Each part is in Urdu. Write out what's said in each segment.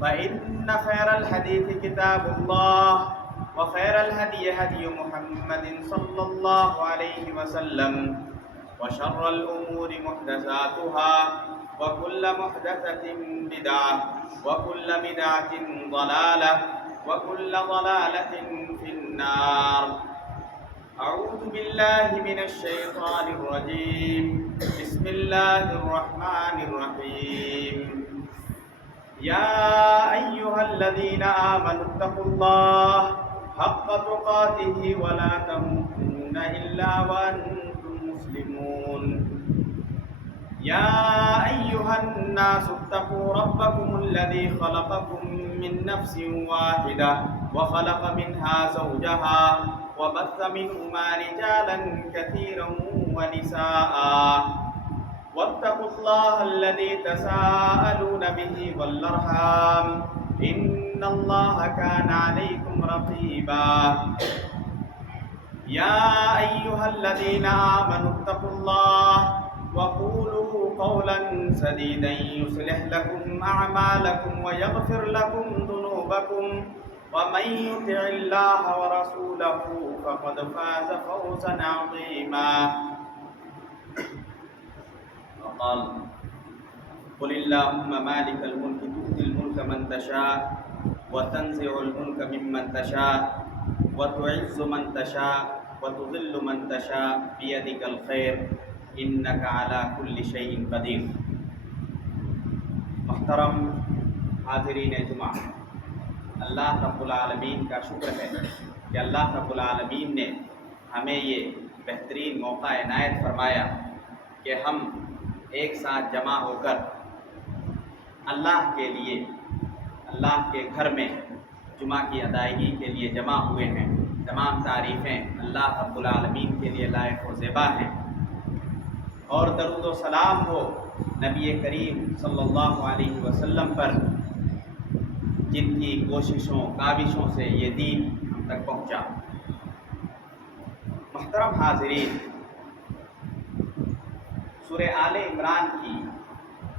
فإن خير الحديث كتاب الله وخير الهدي هدي محمد صلى الله عليه وسلم وشر الأمور محدثاتها وكل محدثة بدعة وكل بدعة ضلالة وكل ضلالة في النار. أعوذ بالله من الشيطان الرجيم. بسم الله الرحمن الرحيم. يا أيها الذين آمنوا اتقوا الله حق تقاته ولا تموتن إلا وأنتم مسلمون. يا أيها الناس اتقوا ربكم الذي خلقكم من نفس واحدة وخلق منها زوجها وبث منهما رجالا كثيرا ونساء واتقوا الله الذي تساءلون به والأرحام إن الله كان عليكم رقيبا. يا أيها الذين آمنوا اتقوا الله وقولوا قولا سديدا يصلح لكم أعمالكم ويغفر لكم ذنوبكم ومن يطع الله ورسوله فقد فاز فوزا عظيما. وقال قل اللهم مالك الملك تؤتي الملك من تشاء وتنزع الملك ممن تشاء وتعز من تشاء وتذل من تشاء بيدك الخير انك على كل شيء قدیر. محترم حاضرین جمعہ، اللہ رب العالمین کا شکر ہے کہ اللہ رب العالمین نے ہمیں یہ بہترین موقع عنایت فرمایا کہ ہم ایک ساتھ جمع ہو کر اللہ کے لیے اللہ کے گھر میں جمعہ کی ادائیگی کے لیے جمع ہوئے ہیں. تمام تعریفیں اللہ رب العالمین کے لیے لائق و زیبا ہیں، اور درود و سلام ہو نبی کریم صلی اللہ علیہ وسلم پر، جن کی کوششوں کاوشوں سے یہ دین ہم تک پہنچا. محترم حاضرین، سورہ آل عمران کی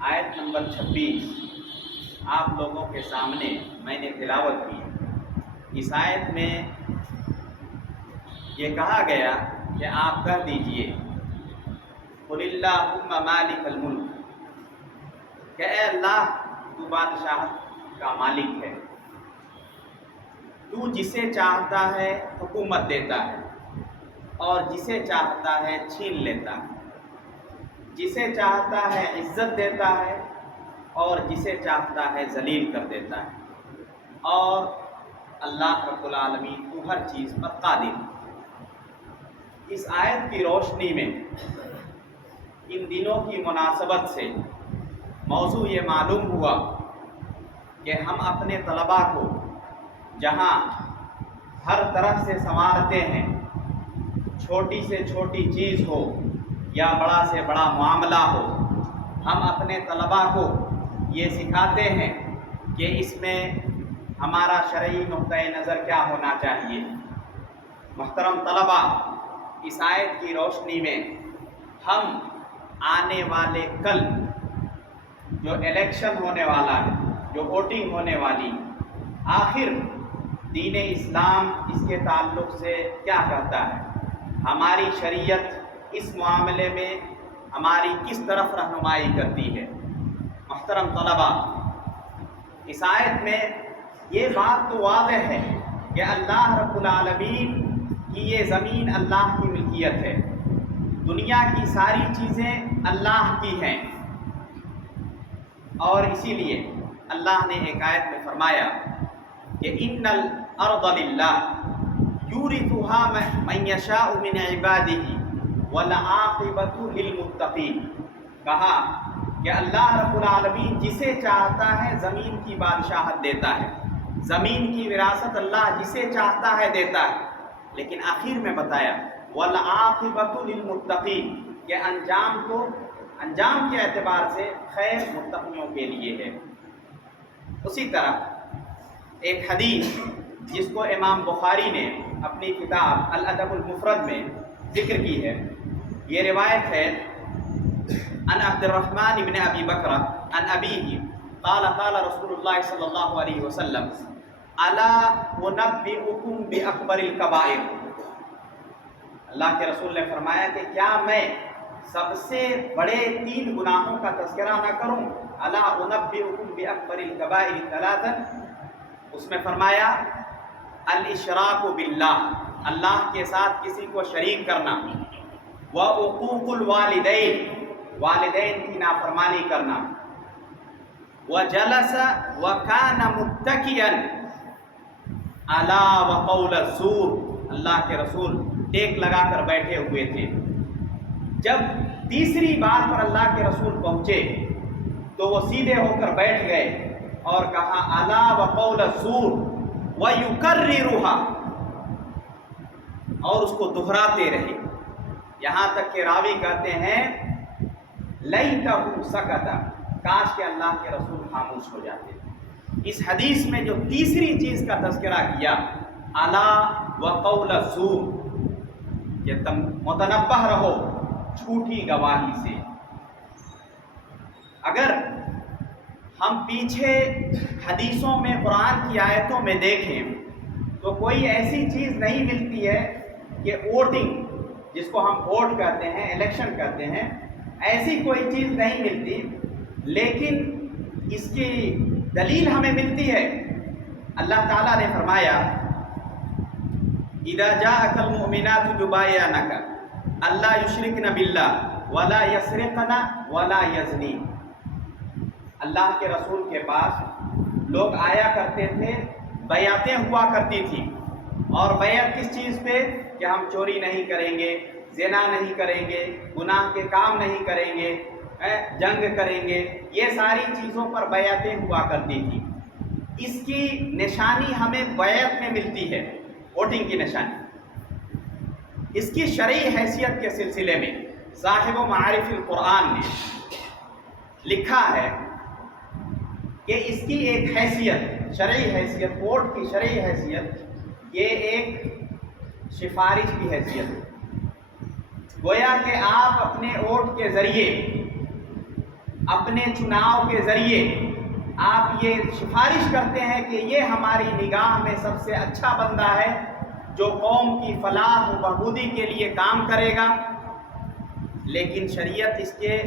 آیت نمبر 26 آپ لوگوں کے سامنے میں نے تلاوت کی. اس آیت میں یہ کہا گیا کہ آپ کہہ دیجئے قل اللہم مالک الملک، کہ اے اللہ تو بادشاہت کا مالک ہے، تو جسے چاہتا ہے حکومت دیتا ہے اور جسے چاہتا ہے چھین لیتا ہے، جسے چاہتا ہے عزت دیتا ہے اور جسے چاہتا ہے ذلیل کر دیتا ہے، اور اللہ رب العالمین تو ہر چیز پر قادر. اس آیت کی روشنی میں ان دنوں کی مناسبت سے موضوع یہ معلوم ہوا کہ ہم اپنے طلباء کو جہاں ہر طرح سے سنوارتے ہیں، چھوٹی سے چھوٹی چیز ہو یا بڑا سے بڑا معاملہ ہو، ہم اپنے طلباء کو یہ سکھاتے ہیں کہ اس میں ہمارا شرعی نقطۂ نظر کیا ہونا چاہیے. محترم طلباء، اس آیت کی روشنی میں ہم آنے والے کل جو الیکشن ہونے والا ہے، جو ووٹنگ ہونے والی، آخر دین اسلام اس کے تعلق سے کیا کہتا ہے، ہماری شریعت اس معاملے میں ہماری کس طرف رہنمائی کرتی ہے. محترم طلباء، اس آیت میں یہ بات تو واضح ہے کہ اللہ رب العالمین کی یہ زمین اللہ کی ملکیت ہے، دنیا کی ساری چیزیں اللہ کی ہیں، اور اسی لیے اللہ نے ایک آیت میں فرمایا کہ ان الارض للہ یورثها من یشاء من عبادہ والعاقبۃ للمتقین. کہا کہ اللہ رب العالمین جسے چاہتا ہے زمین کی بادشاہت دیتا ہے، زمین کی وراثت اللہ جسے چاہتا ہے دیتا ہے، لیکن آخر میں بتایا والعاقبۃ للمتقین، کہ انجام کے اعتبار سے خیر متقیوں کے لیے ہے. اسی طرح ایک حدیث جس کو امام بخاری نے اپنی کتاب الادب المفرد میں ذکر کی ہے، یہ روایت ہے عن عبد الرحمن بن ابی بکر عن ابیہ قال قال رسول اللہ صلی اللہ علیہ وسلم الا انبئکم باکبر الکبائر، اللہ کے رسول نے فرمایا کہ کیا میں سب سے بڑے 3 گناہوں کا تذکرہ نہ کروں؟ الا انبئکم باکبر الکبائر ثلاثا، اس میں فرمایا الاشراک باللہ، اللہ کے ساتھ کسی کو شریک کرنا، وعقوق الوالدین، والدین کی نافرمانی کرنا، وجلس وکان متکئا علی وقول الزور، اللہ کے رسول ٹیک لگا کر بیٹھے ہوئے تھے۔ جب تیسری بات پر اللہ کے رسول پہنچے تو وہ سیدھے ہو کر بیٹھ گئے اور کہا علی وقول الزور ویکررها، اور اس کو دہراتے رہے، یہاں تک کہ راوی کہتے ہیں لیتہ سکت، کاش کہ اللہ کے رسول خاموش ہو جاتے۔ اس حدیث میں جو تیسری چیز کا تذکرہ کیا الا وقول الزور، کہ تم متنبہ رہو جھوٹی گواہی سے۔ اگر ہم پیچھے حدیثوں میں قرآن کی آیتوں میں دیکھیں تو کوئی ایسی چیز نہیں ملتی ہے کہ ووٹنگ، جس کو ہم ووٹ کہتے ہیں، الیکشن کہتے ہیں، ایسی کوئی چیز نہیں ملتی، لیکن اس کی دلیل ہمیں ملتی ہے۔ اللہ تعالیٰ نے فرمایا اذا جاءك المؤمنات يبايعنك الا يشركن بالله ولا يسرقن ولا يزنين، اللہ کے رسول کے پاس لوگ آیا کرتے تھے، بیعتیں ہوا کرتی تھی، اور بیعت کس چیز پہ؟ کہ ہم چوری نہیں کریں گے، زنا نہیں کریں گے، گناہ کے کام نہیں کریں گے، جنگ کریں گے، یہ ساری چیزوں پر بیعتیں ہوا کرتی تھی۔ اس کی نشانی ہمیں بیعت میں ملتی ہے، ووٹنگ کی نشانی۔ اس کی شرعی حیثیت کے سلسلے میں صاحب معارف القرآن نے لکھا ہے کہ اس کی ایک حیثیت، شرعی حیثیت، ووٹ کی شرعی حیثیت، یہ ایک سفارش کی حیثیت ہے۔ گویا کہ آپ اپنے ووٹ کے ذریعے، اپنے چناؤ کے ذریعے آپ یہ سفارش کرتے ہیں کہ یہ ہماری نگاہ میں سب سے اچھا بندہ ہے جو قوم کی فلاح و بہبودی کے لیے کام کرے گا۔ لیکن شریعت اس کے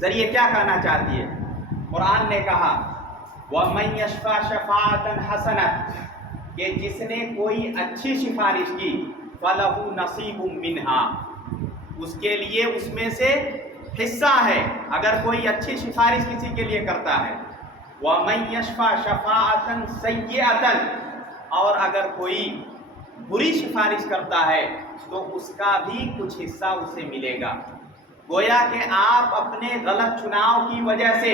ذریعے کیا کہنا چاہتی ہے؟ قرآن نے کہا وَمَن يَشْفَعْ شَفَاعَةً حَسَنَةً، کہ جس نے کوئی اچھی سفارش کی فَلَهُ نَصِيبٌ مِّنْهَا، اس کے لیے اس میں سے حصہ ہے، اگر کوئی اچھی سفارش کسی کے لیے کرتا ہے۔ وَمَن يَشْفَعْ شَفَاعَةً سَيِّئَةً، اور اگر کوئی بری سفارش کرتا ہے تو اس کا بھی کچھ حصہ اسے ملے گا۔ گویا کہ آپ اپنے غلط چناؤ کی وجہ سے،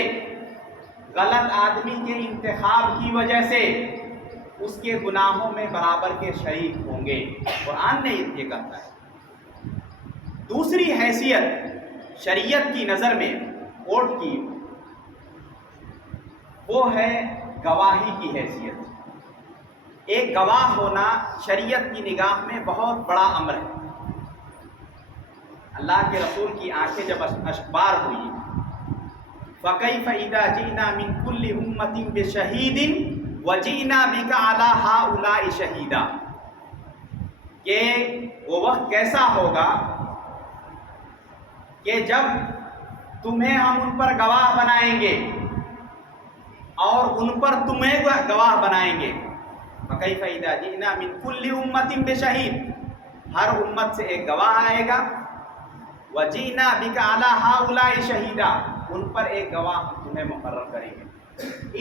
غلط آدمی کے انتخاب کی وجہ سے اس کے گناہوں میں برابر کے شریک ہوں گے، قرآن نے یہ کہتا ہے۔ دوسری حیثیت شریعت کی نظر میں ووٹ کی، وہ ہے گواہی کی حیثیت۔ ایک گواہ ہونا شریعت کی نگاہ میں بہت بڑا امر ہے۔ اللہ کے رسول کی آنکھیں جب اشکبار ہوئی، فَكَيْفَ إِذَا جِئْنَا مِنْ كُلِّ أُمَّةٍ بِشَهِيدٍ وَجِئْنَا بِكَ عَلَى هَؤُلَاءِ شَهِيدًا، کہ وہ وقت کیسا ہوگا کہ جب تمہیں ہم ان پر گواہ بنائیں گے اور ان پر تمہیں گواہ بنائیں گے۔ فَكَيْفَ إِذَا جِئْنَا مِنْ كُلِّ أُمَّةٍ بِشَهِيدٍ، ہر امت سے ایک گواہ آئے گا، وَجِئْنَا بِكَ عَلَى هَؤُلَاءِ شَهِيدًا، ان پر ایک گواہ تمہیں مقرر کریں گے۔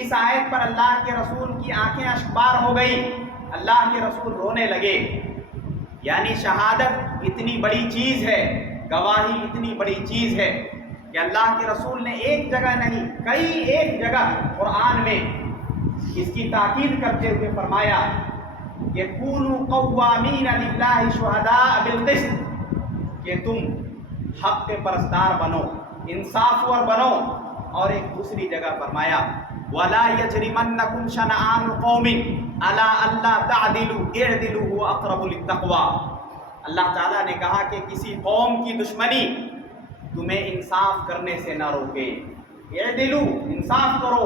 اس آیت پر اللہ کے رسول کی آنکھیں اشکبار ہو گئی، اللہ کے رسول رونے لگے۔ یعنی شہادت اتنی بڑی چیز ہے، گواہی اتنی بڑی چیز ہے کہ اللہ کے رسول نے ایک جگہ نہیں، کئی ایک جگہ قرآن میں اس کی تاکید کرتے ہوئے فرمایا کہ کونوا قوامین للہ شہداء بالقسط، کہ تم حق کے پرستار بنو، انصاف بنو۔ اور ایک دوسری جگہ فرمایا وَلَا يَجْرِمَنَّكُمْ شَنَآنُ قَوْمٍ عَلَىٰ أَلَّا تَعْدِلُوا اعْدِلُوا هُوَ أَقْرَبُ لِلتَّقْوَىٰ، اللہ تعالیٰ نے کہا کہ کسی قوم کی دشمنی تمہیں انصاف کرنے سے نہ روکے، اعدلوا، انصاف کرو،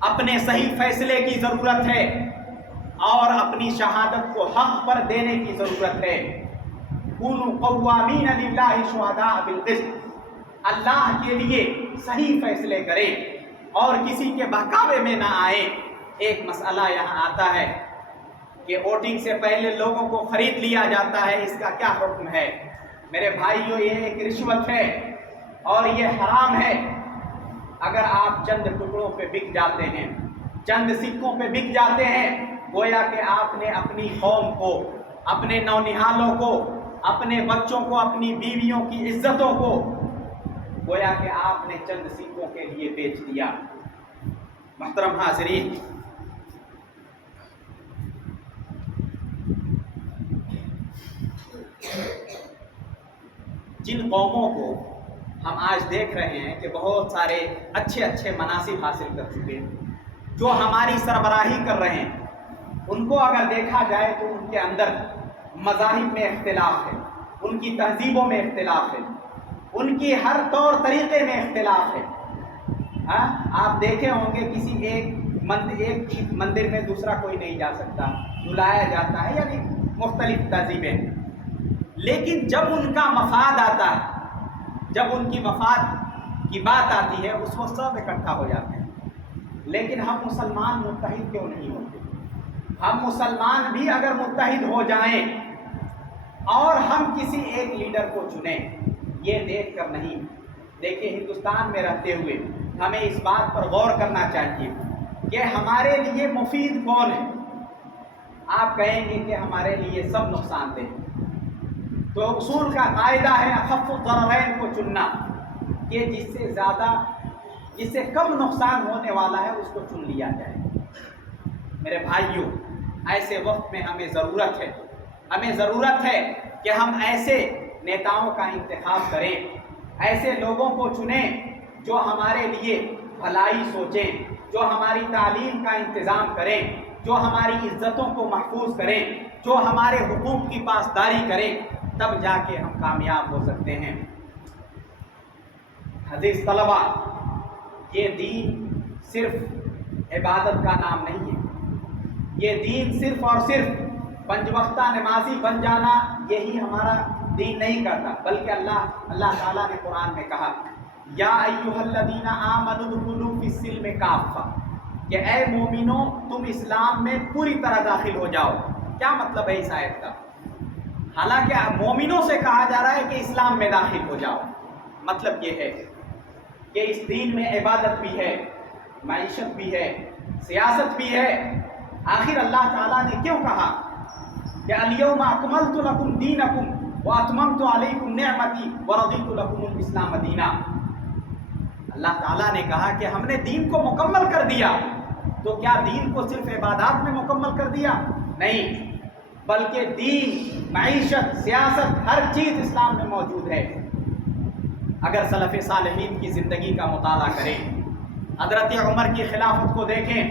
اپنے صحیح فیصلے کی ضرورت ہے اور اپنی شہادت کو حق پر دینے کی ضرورت ہے۔ کونوا قوامین للہ شہداء بالقسط، اللہ کے لیے صحیح فیصلے کریں اور کسی کے بہکاوے میں نہ آئیں۔ ایک مسئلہ یہاں آتا ہے کہ ووٹنگ سے پہلے لوگوں کو خرید لیا جاتا ہے، اس کا کیا حکم ہے؟ میرے بھائیو، یہ ایک رشوت ہے اور یہ حرام ہے۔ اگر آپ چند ٹکڑوں پہ بک جاتے ہیں، چند سکوں پہ بک جاتے ہیں، گویا کہ آپ نے اپنی قوم کو، اپنے نونہالوں کو، اپنے بچوں کو، اپنی بیویوں کی عزتوں کو گویا کہ آپ نے چند سکوں کے لیے بیچ دیا۔ محترم حاضرین، جن قوموں کو ہم آج دیکھ رہے ہیں کہ بہت سارے اچھے اچھے مناصب حاصل کر چکے ہیں، جو ہماری سربراہی کر رہے ہیں، ان کو اگر دیکھا جائے تو ان کے اندر مذاہب میں اختلاف ہے، ان کی تہذیبوں میں اختلاف ہے، ان کی ہر طور طریقے میں اختلاف ہے۔ آپ دیکھے ہوں گے کسی ایک مندر میں دوسرا کوئی نہیں جا سکتا، بلایا جاتا ہے، یعنی مختلف تہذیبیں۔ لیکن جب ان کا مفاد آتا ہے، جب ان کی مفاد کی بات آتی ہے، اس وقت سب اکٹھا ہو جاتے ہیں۔ لیکن ہم مسلمان متحد کیوں نہیں ہوتے؟ ہم مسلمان بھی اگر متحد ہو جائیں اور ہم کسی ایک لیڈر کو چنیں، یہ دیکھ کر نہیں۔ دیکھیں، ہندوستان میں رہتے ہوئے ہمیں اس بات پر غور کرنا چاہیے کہ ہمارے لیے مفید کون ہے۔ آپ کہیں گے کہ ہمارے لیے سب نقصان دہ، تو اصول کا قاعدہ ہے اخف الضررین کو چننا، کہ جس سے کم نقصان ہونے والا ہے اس کو چن لیا جائے۔ میرے بھائیوں، ایسے وقت میں ہمیں ضرورت ہے کہ ہم ایسے نیتاؤں کا انتخاب کریں، ایسے لوگوں کو چنیں جو ہمارے لیے بھلائی سوچیں، جو ہماری تعلیم کا انتظام کریں، جو ہماری عزتوں کو محفوظ کریں، جو ہمارے حقوق کی پاسداری کریں، تب جا کے ہم کامیاب ہو سکتے ہیں۔ عزیز طلبہ، یہ دین صرف عبادت کا نام نہیں ہے، یہ دین صرف اور صرف پنج وقتہ نمازی بن جانا یہی ہمارا دین نہیں کرتا، بلکہ اللہ تعالیٰ نے قرآن میں کہا یا ایھا الذین آمنوا ادخلوا فی السلم کافہ، کہ اے مومنو تم اسلام میں پوری طرح داخل ہو جاؤ۔ کیا مطلب ہے اس آیت کا؟ حالانکہ مومنوں سے کہا جا رہا ہے کہ اسلام میں داخل ہو جاؤ، مطلب یہ ہے کہ اس دین میں عبادت بھی ہے، معیشت بھی ہے، سیاست بھی ہے۔ آخر اللہ تعالیٰ نے کیوں کہا کہ الیوم اکملت لکم دینکم واتممت علیکم نعمتی ورضیت لکم الاسلام دینا؟ اللہ تعالیٰ نے کہا کہ ہم نے دین کو مکمل کر دیا، تو کیا دین کو صرف عبادات میں مکمل کر دیا؟ نہیں، بلکہ دین، معیشت، سیاست، ہر چیز اسلام میں موجود ہے۔ اگر سلف صالحین کی زندگی کا مطالعہ کریں، حضرت عمر کی خلافت کو دیکھیں،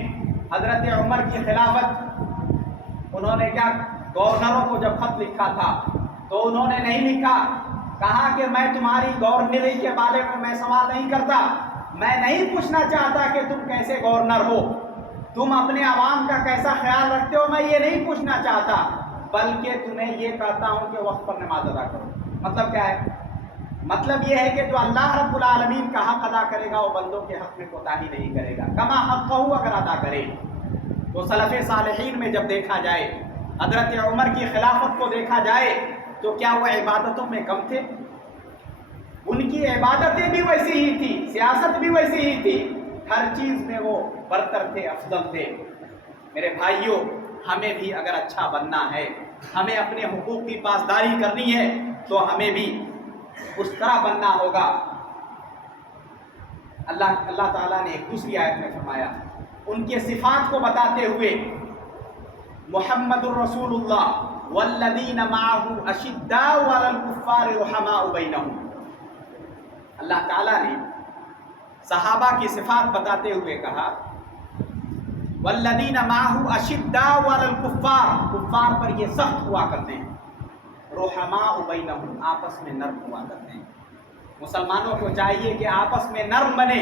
حضرت عمر کی خلافت، انہوں نے کیا، گورنروں کو جب خط لکھا تھا تو انہوں نے نہیں لکھا، کہا کہ میں تمہاری گورنری کے بارے میں سوال نہیں کرتا، میں نہیں پوچھنا چاہتا کہ تم کیسے گورنر ہو، تم اپنے عوام کا کیسا خیال رکھتے ہو، میں یہ نہیں پوچھنا چاہتا، بلکہ تمہیں یہ کہتا ہوں کہ وقت پر نماز ادا کرو۔ مطلب کیا ہے؟ مطلب یہ ہے کہ جو اللہ رب العالمین کا حق ادا کرے گا وہ بندوں کے حق میں کوتاہی نہیں کرے گا، کما حقہ اگر ادا کرے۔ تو سلف صالحین میں جب دیکھا جائے، حضرت عمر کی خلافت کو دیکھا جائے، تو کیا وہ عبادتوں میں کم تھے؟ ان کی عبادتیں بھی ویسی ہی تھی، سیاست بھی ویسی ہی تھی، ہر چیز میں وہ برتر تھے، افضل تھے۔ میرے بھائیوں، ہمیں بھی اگر اچھا بننا ہے، ہمیں اپنے حقوق کی پاسداری کرنی ہے، تو ہمیں بھی اس طرح بننا ہوگا۔ اللہ تعالیٰ نے ایک دوسری آیت میں فرمایا، ان کے صفات کو بتاتے ہوئے، محمد الرسول اللہ والذین معہ اشداء علی الکفار رحماء بینہم۔ اللہ تعالیٰ نے صحابہ کی صفات بتاتے ہوئے کہا، والذین معہ اشداء علی الکفار، کفار پر یہ سخت ہوا کرتے ہیں، رحماء بینہم، آپس میں نرم ہوا کرتے ہیں۔ مسلمانوں کو چاہیے کہ آپس میں نرم بنے،